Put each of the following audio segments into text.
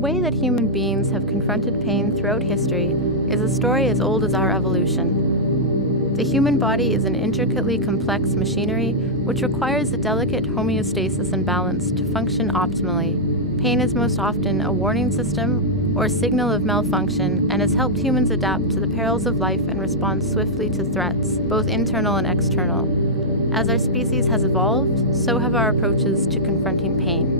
way that human beings have confronted pain throughout history is a story as old as our evolution. The human body is an intricately complex machinery which requires a delicate homeostasis and balance to function optimally. Pain is most often a warning system or signal of malfunction and has helped humans adapt to the perils of life and respond swiftly to threats, both internal and external. As our species has evolved, so have our approaches to confronting pain.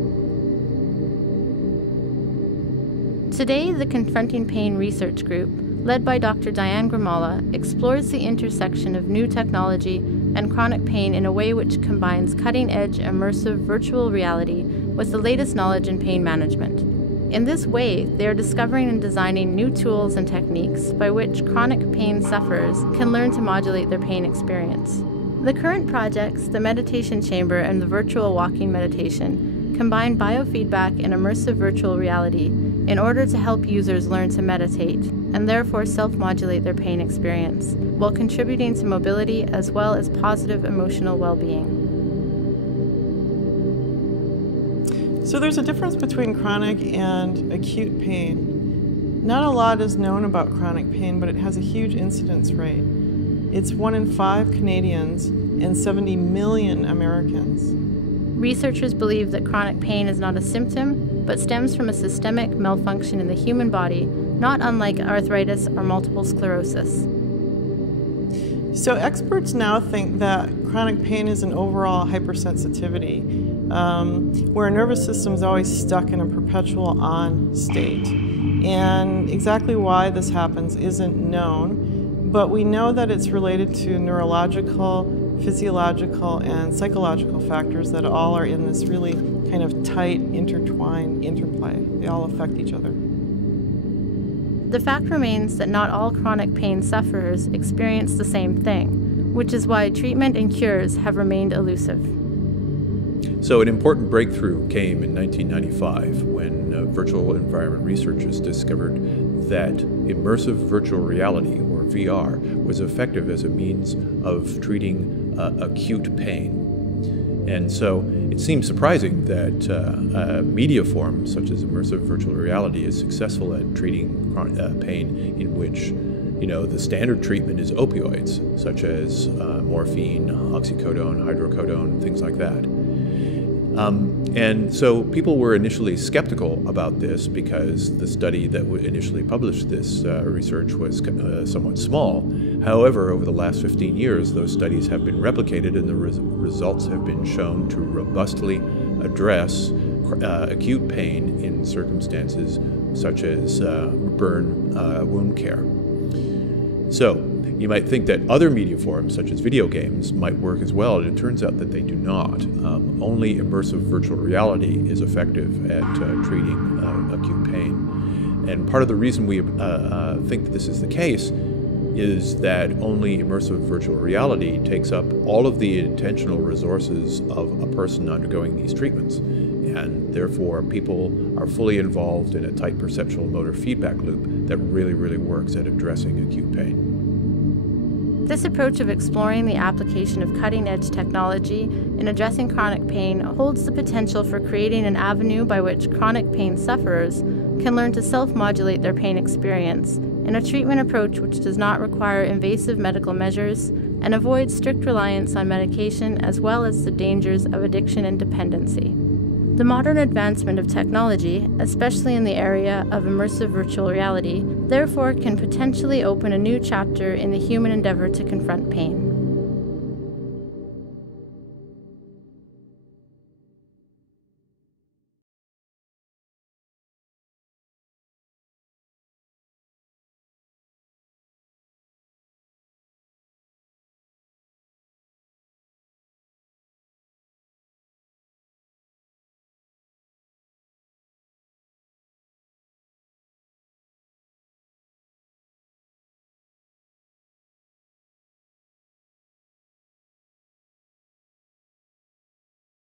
Today, the Confronting Pain Research Group, led by Dr. Diane Gromala, explores the intersection of new technology and chronic pain in a way which combines cutting-edge immersive virtual reality with the latest knowledge in pain management. In this way, they are discovering and designing new tools and techniques by which chronic pain sufferers can learn to modulate their pain experience. The current projects, the meditation chamber and the virtual walking meditation, combine biofeedback and immersive virtual reality in order to help users learn to meditate and therefore self-modulate their pain experience, while contributing to mobility as well as positive emotional well-being. So there's a difference between chronic and acute pain. Not a lot is known about chronic pain, but it has a huge incidence rate. It's 1 in 5 Canadians and 70 million Americans. Researchers believe that chronic pain is not a symptom, but stems from a systemic malfunction in the human body, not unlike arthritis or multiple sclerosis. So experts now think that chronic pain is an overall hypersensitivity, where our nervous system is always stuck in a perpetual on state. And exactly why this happens isn't known, but we know that it's related to neurological, physiological, and psychological factors that all are in this really kind of tight, intertwined interplay. They all affect each other. The fact remains that not all chronic pain sufferers experience the same thing, which is why treatment and cures have remained elusive. So an important breakthrough came in 1995 when virtual environment researchers discovered that immersive virtual reality, or VR, was effective as a means of treating acute pain. And so it seems surprising that a media form such as immersive virtual reality is successful at treating pain in which, the standard treatment is opioids, such as morphine, oxycodone, hydrocodone, things like that. And so people were initially skeptical about this because the study that initially published this research was somewhat small. However, over the last 15 years, those studies have been replicated and the results have been shown to robustly address acute pain in circumstances such as burn wound care. So you might think that other media forms, such as video games, might work as well, and it turns out that they do not. Only immersive virtual reality is effective at treating acute pain. And part of the reason we think that this is the case is that only immersive virtual reality takes up all of the attentional resources of a person undergoing these treatments. And therefore, people are fully involved in a tight perceptual motor feedback loop that really, really works at addressing acute pain. This approach of exploring the application of cutting-edge technology in addressing chronic pain holds the potential for creating an avenue by which chronic pain sufferers can learn to self-modulate their pain experience in a treatment approach which does not require invasive medical measures and avoids strict reliance on medication, as well as the dangers of addiction and dependency. The modern advancement of technology, especially in the area of immersive virtual reality, therefore can potentially open a new chapter in the human endeavor to confront pain.